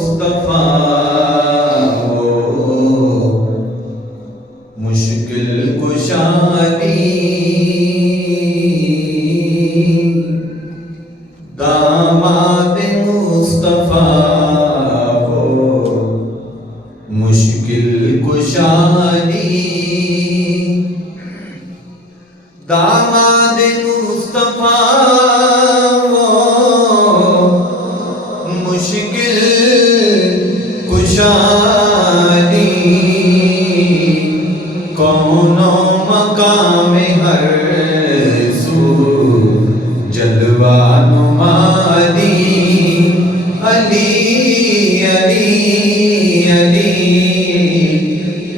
مصطفیٰ مشکل کشادی داماد مصطفیٰ ہو مشکل کشادی داماد مصطفیٰ ہو مشکل کشادی کون و مقام ہر سو جلوہ نمادی علی علی علی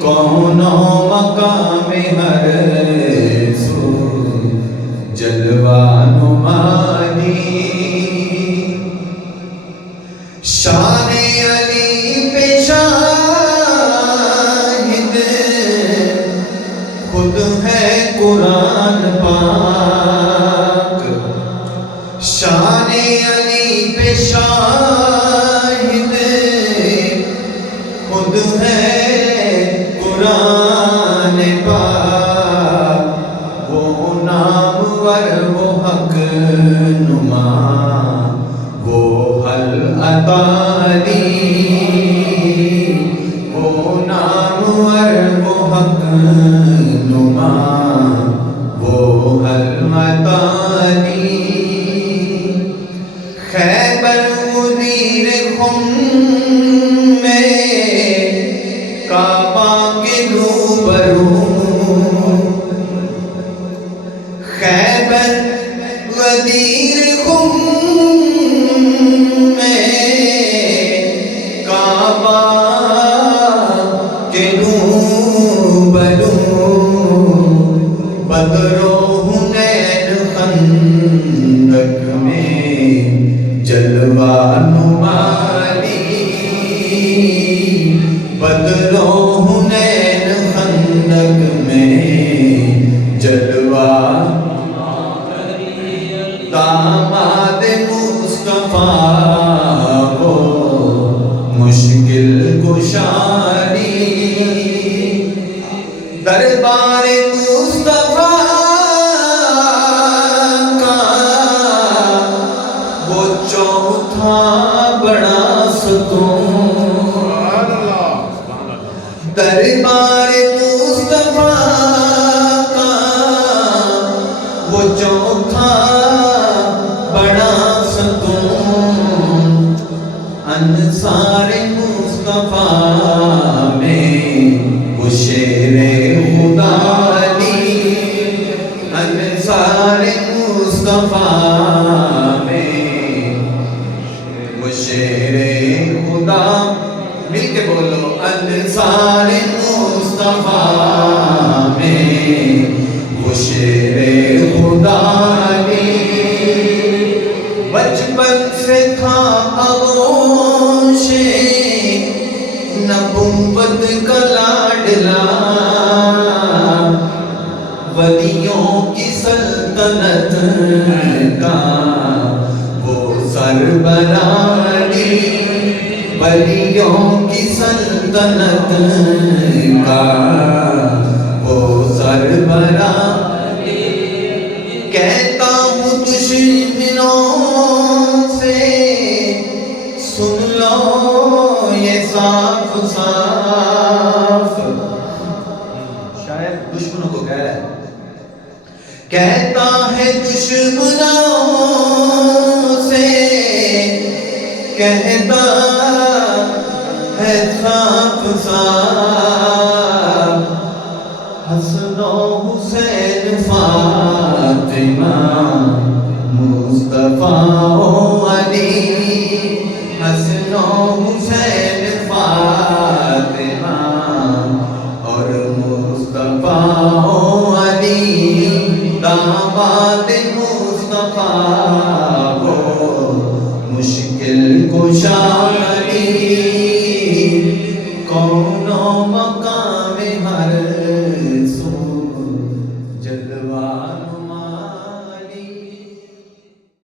کون و مقام ہر سو جلوہ نمادی شان علی پہ شاہد خود ہے قرآن پاک شان علی پہ شاہد خود ہے قرآن پاک وہ نامور وہ حق نما وہ حل عطاری وہ نامور وہ حق نما وہ حل عطاری خیبر مدیر خم میں کعبہ کے روبرو خیبر مدیر خم میں کعبہ کے روبرو بدر و حنین خندق میں جلوہ نمادی بدر و حنین خندق میں جلوہ داماد مصطفیٰ ہو مشکل کشادی دربار مصطفیٰ کا وہ چوتھا بڑا ستون دربار مصطفیٰ کا وہ چوتھا بڑا ستون انصار مصطفیٰ میں وہ شیر خدا علی انصار مصطفیٰ میں وہ شیر خدا مل کے بولو انصار مصطفیٰ میں وہ شیر خدا علی بچپن سے تھا آغوش نبوت کا لاڈلا ولیوں کی سلطنت کا وہ سربراہ ولیوں کی سلطنت کا وہ سربراہ کہتا ہوں دشمنوں سے سن لو یہ صاف صاف شاید دشمنوں کو کہہ رہا ہے کہتا ہے دشمنوں سے کہتا ہے صاف صاف حسن و حسین فاطمہ مصطفیٰ و علی حسن و حسین فاطمہ اور مصطفیٰ و علی داماد مصطفیٰ ہو مشکل کشا